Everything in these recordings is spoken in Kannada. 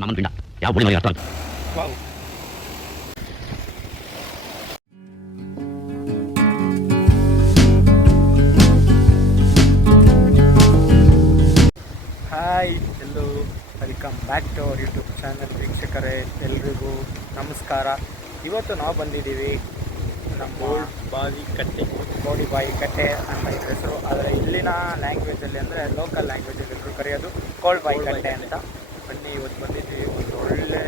ನಮ್ಮ ಪಿಂಡ ಯಾವ ಬುಳಿ ಮನೆಗೆ ಅರ್ಥ ಆಯ್ತು. Hi hello welcome back to our YouTube channel. ವೀಕ್ಷಕರೇ ಎಲ್ರಿಗೂ ನಮಸ್ಕಾರ. ಇವತ್ತು ನಾವು ಬಂದಿದ್ದೀವಿ ನಮ್ಮ ಗೋಡಿಬಾಯಿ ಕಟ್ಟೆ ಅಂತ ಹೆಸರು, ಆದರೆ ಇಲ್ಲಿನ ಲ್ಯಾಂಗ್ವೇಜಲ್ಲಿ ಅಂದರೆ ಲೋಕಲ್ ಲ್ಯಾಂಗ್ವೇಜಲ್ಲಿ ಎಲ್ಲರೂ ಕರೆಯೋದು ಕೋಳ್ಬಾಯಿ ಕಟ್ಟೆ ಅಂತ. ಬನ್ನಿ, ಇವತ್ತು ಬಂದಿದ್ದೀವಿ. ಒಂದು ಒಳ್ಳೆ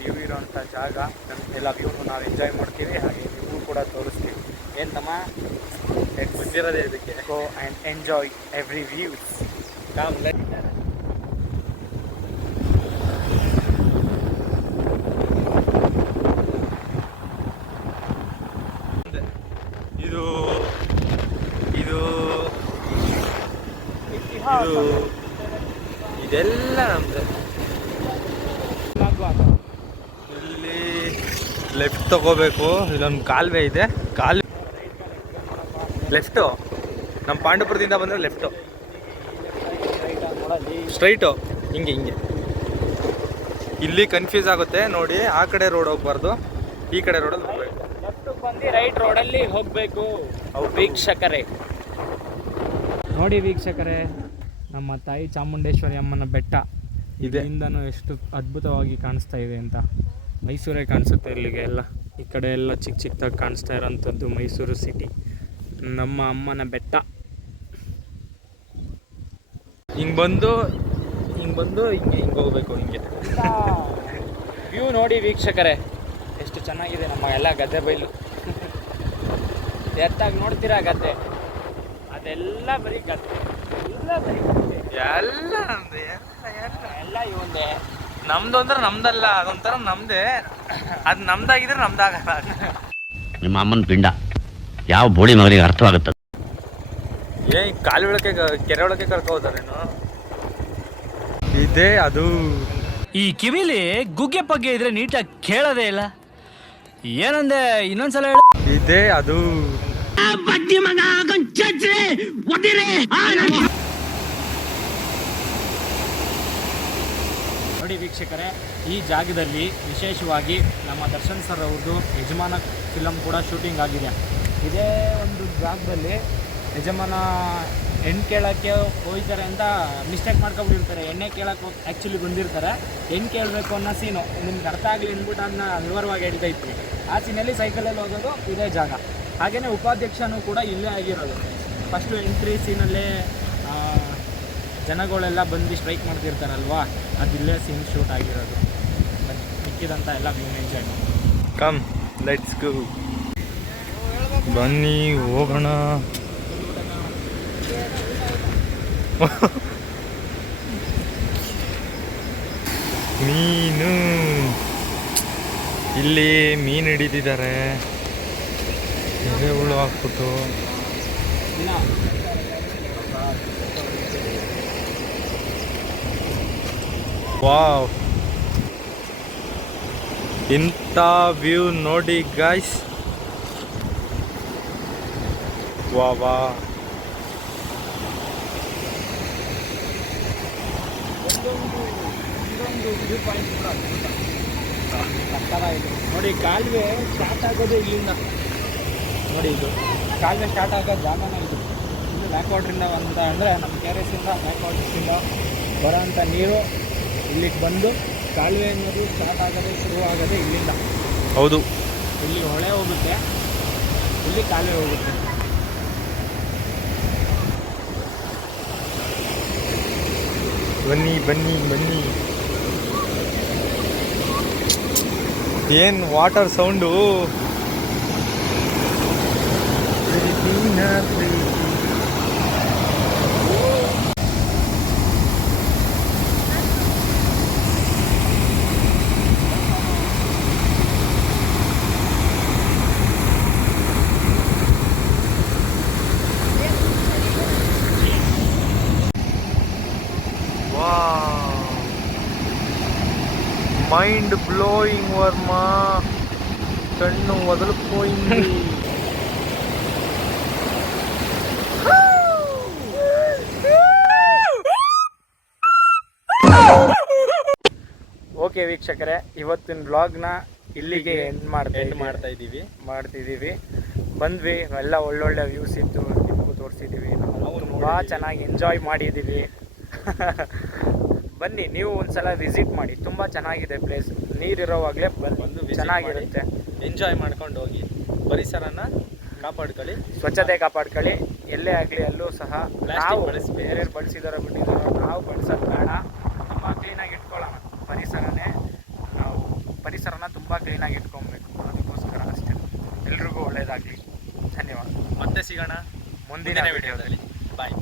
ವ್ಯೂ ಇರೋಂಥ ಜಾಗ. ಎಲ್ಲ ವ್ಯೂನು ನಾವು ಎಂಜಾಯ್ ಮಾಡ್ತೀವಿ, ಹಾಗೆ ನೀವು ಕೂಡ ತೋರಿಸ್ತೀವಿ. ಏನು ತಮ್ಮ ಬಂದಿರೋದೇ ಇದಕ್ಕೆ. Go and enjoy every views. ಇದೆಲ್ಲ ನಮ್ದು. ಇಲ್ಲಿ ಲೆಫ್ಟ್ ತಗೋಬೇಕು. ಇಲ್ಲೊಂದು ಕಾಲುವೆ ಇದೆ. ಲೆಫ್ಟು ನಮ್ಮ ಪಾಂಡವಪುರದಿಂದ ಬಂದರೆ ಲೆಫ್ಟು, ಸ್ಟ್ರೈಟು, ಹಿಂಗೆ ಇಲ್ಲಿ ಕನ್ಫ್ಯೂಸ್ ಆಗುತ್ತೆ ನೋಡಿ. ಆ ಕಡೆ ರೋಡ್ ಹೋಗ್ಬಾರ್ದು, ಈ ಕಡೆ ರೋಡಲ್ಲಿ ಹೋಗ್ಬೇಕು. ಲೆಫ್ಟ್ ಬಂದು ರೈಟ್ ರೋಡಲ್ಲಿ ಹೋಗಬೇಕು. ವೀಕ್ಷಕರೇ ನೋಡಿ, ವೀಕ್ಷಕರೇ ನಮ್ಮ ತಾಯಿ ಚಾಮುಂಡೇಶ್ವರಿ ಅಮ್ಮನ ಬೆಟ್ಟ ಇದರಿಂದನೂ ಎಷ್ಟು ಅದ್ಭುತವಾಗಿ ಕಾಣಿಸ್ತಾ ಇದೆ ಅಂತ. ಮೈಸೂರೇ ಕಾಣಿಸುತ್ತೆ ಇಲ್ಲಿಗೆ ಎಲ್ಲ. ಈ ಕಡೆ ಎಲ್ಲ ಚಿಕ್ಕ ಚಿಕ್ಕದಾಗಿ ಕಾಣಿಸ್ತಾ ಇರೋಂಥದ್ದು ಮೈಸೂರು ಸಿಟಿ, ನಮ್ಮ ಅಮ್ಮನ ಬೆಟ್ಟ. ಹಿಂಗೆ ಬಂದು ಹಿಂಗೆ ಹೋಗ್ಬೇಕು. ಹಿಂಗೆ ವ್ಯೂ ನೋಡಿ ವೀಕ್ಷಕರೇ, ಎಷ್ಟು ಚೆನ್ನಾಗಿದೆ ನಮ್ಮ ಎಲ್ಲ ಗದ್ದೆ ಬೈಲು. ಎತ್ತಾಗಿ ನೋಡ್ತೀರಾ ಗದ್ದೆ, ಅದೆಲ್ಲ ಬರೀ ಗದ್ದೆ, ಎಲ್ಲ ಬರೀ ಗದ್ದೆ, ಎಲ್ಲ ನಮ್ದು, ಎಲ್ಲ ಇವಂದೆ. ನಮ್ದು ಅಂದ್ರೆ ನಮ್ದಲ್ಲ, ಅದೊಂಥರ ನಮ್ದೇ. ಅದು ನಮ್ದಾಗಿದ್ರೆ ನಮ್ದಾಗಲ್ಲ. ನಿಮ್ಮ ಅಮ್ಮನ ಪಿಂಡ ಯಾವ ಬೋಳಿ ಮಗನಿಗೆ ಅರ್ಥವಾಗುತ್ತದೆ. ಕಾಲು ಒಳಗೆ ಕೆರೆ ಒಳಗೆ ಕರ್ಕೋತಾರೇನು? ಇದೇ ಅದು. ಈ ಕಿವಿಲಿ ಗುಗ್ಗೆ ಪಗ್ಗೆ ಇದ್ರೆ ನೀಟಾಗಿ ಕೇಳೋದೇ ಇಲ್ಲ. ಏನಂದೆ ಇನ್ನೊಂದ್ಸಲ ಹೇಳ. ಇದೇ ಅದು. ನೋಡಿ ವೀಕ್ಷಕರೇ, ಈ ಜಾಗದಲ್ಲಿ ವಿಶೇಷವಾಗಿ ನಮ್ಮ ದರ್ಶನ್ ಸರ್ ಅವ್ರದ್ದು ಯಜಮಾನ ಫಿಲಮ್ ಕೂಡ ಶೂಟಿಂಗ್ ಆಗಿದೆ. ಇದೇ ಒಂದು ಜಾಗದಲ್ಲಿ ಯಜಮಾನ ಹೆಣ್ಣು ಕೇಳೋಕ್ಕೆ ಹೋಗ್ತಾರೆ ಅಂತ ಮಿಸ್ಟೇಕ್ ಮಾಡ್ಕೊಬಿಟ್ಟಿರ್ತಾರೆ. ಎಣ್ಣೆ ಕೇಳೋಕ್ಕೆ ಆ್ಯಕ್ಚುಲಿ ಬಂದಿರ್ತಾರೆ. ಹೆಣ್ಣು ಕೇಳಬೇಕು ಅನ್ನೋ ಸೀನು ನಿಮ್ಗೆ ಅರ್ಥ ಆಗಲಿ ಅಂದ್ಬಿಟ್ಟು ಅದನ್ನ ವಿವರವಾಗಿ ಹೇಳ್ತಾ ಇದ್ವಿ. ಆ ಸೀನಲ್ಲಿ ಸೈಕಲಲ್ಲಿ ಹೋಗೋದು ಇದೇ ಜಾಗ. ಹಾಗೆಯೇ ಉಪಾಧ್ಯಕ್ಷನೂ ಕೂಡ ಇಲ್ಲೇ ಆಗಿರೋದು. ಫಸ್ಟು ಎಂಟ್ರಿ ಸೀನಲ್ಲೇ ಜನಗಳೆಲ್ಲ ಬಂದು ಸ್ಟ್ರೈಕ್ ಮಾಡ್ತಿರ್ತಾರಲ್ವಾ, ಅದಿಲ್ಲೇ ಸೀನ್ ಶೂಟ್ ಆಗಿರೋದು. ಮಿಕ್ಕಿದಂಥ ಎಲ್ಲ ವ್ಯೂ ಎಂಜಾಯ್ ಮಾಡಿ. Come let's go. ಬನ್ನಿ ಹೋಗೋಣ. ಮೀನು, ಇಲ್ಲಿ ಮೀನು ಹಿಡಿದಿದ್ದಾರೆ. ಎದೆ ಹುಳು ಹಾಕ್ಬಿಟ್ಟು. ವಾವ್, ಇಂಥ ವ್ಯೂ ನೋಡಿ ಗಾಯ್ಸ್. ವಾ ಇದೊಂದು ವ್ಯೂ ಪಾಯಿಂಟ್ ಕೂಡ ಅದ್ಭುತ ಇದೆ ನೋಡಿ. ಕಾಲುವೆ ಸ್ಟಾರ್ಟ್ ಆಗೋದು ಇಲ್ಲಿಂದ ನೋಡಿ. ಇದು ಕಾಲುವೆ ಸ್ಟಾರ್ಟ್ ಆಗೋ ಜಾಗನ ಇದು. ಇದು ಬ್ಯಾಕ್ ವಾಟ್ರಿಂದ ಅಂತ ಅಂದರೆ ನಮ್ಮ ಕೆರೆಸಿಂದ ಬ್ಯಾಕ್ ವಾಟರ್ಸಿಂದ ಬರೋಂಥ ನೀರು ಇಲ್ಲಿಗೆ ಬಂದು ಕಾಲುವೆ ಅನ್ನೋದು ಸ್ಟಾರ್ಟ್ ಆಗೋದೇ ಶುರುವಾಗೋದೇ ಇಲ್ಲಿಂದ. ಹೌದು, ಇಲ್ಲಿ ಹೊಳೆ ಹೋಗುತ್ತೆ, ಇಲ್ಲಿ ಕಾಲುವೆ ಹೋಗುತ್ತೆ. ಬನ್ನಿ ಬನ್ನಿ ಬನ್ನಿ. ಏನು water sound. Mind blowing Varma. కన్ను వదిలిపోయింది. ಓಕೆ ವೀಕ್ಷಕರೇ, ಇವತ್ತಿನ ಬ್ಲಾಗ್ನ ಇಲ್ಲಿಗೆ ಎಂಡ್ ಮಾಡ್ತಿದ್ದೀವಿ. ಬಂದ್ವಿ, ಎಲ್ಲ ಒಳ್ಳೊಳ್ಳೆ ವ್ಯೂಸ್ ಇತ್ತು, ನಿಮಗೂ ತೋರಿಸಿದ್ದೀವಿ. ನಾವು ತುಂಬ ಚೆನ್ನಾಗಿ ಎಂಜಾಯ್ ಮಾಡಿದ್ದೀವಿ. ಬನ್ನಿ, ನೀವು ಒಂದ್ಸಲ ವಿಸಿಟ್ ಮಾಡಿ, ತುಂಬ ಚೆನ್ನಾಗಿದೆ ಪ್ಲೇಸ್. ನೀರಿರೋವಾಗಲೇ ಬಂದು ಚೆನ್ನಾಗಿರುತ್ತೆ. ಎಂಜಾಯ್ ಮಾಡ್ಕೊಂಡು ಹೋಗಿ, ಪರಿಸರನ ಕಾಪಾಡ್ಕೊಳ್ಳಿ, ಸ್ವಚ್ಛತೆ ಕಾಪಾಡ್ಕೊಳ್ಳಿ. ಎಲ್ಲೇ ಆಗಲಿ ಅಲ್ಲೂ ಸಹ ನಾವು ಬೇರೆ ಬಳಸಿದಾರೋ ಬಿಟ್ಟಿದ್ದಾರೋ ನಾವು ಬಳಸೋದು ಬೇಡ. ತುಂಬ ಕ್ಲೀನಾಗಿ ಇಟ್ಕೊಳ್ಳೋಣ ಪರಿಸರನ ತುಂಬ ಕ್ಲೀನಾಗಿ ಇಟ್ಕೊಬೇಕು. ಅದಕ್ಕೋಸ್ಕರ ಅಷ್ಟೇ. ಎಲ್ರಿಗೂ ಒಳ್ಳೆಯದಾಗಲಿ. ಧನ್ಯವಾದ. ಮತ್ತೆ ಸಿಗೋಣ ಮುಂದಿನ ವಿಡಿಯೋದಲ್ಲಿ. ಬಾಯ್.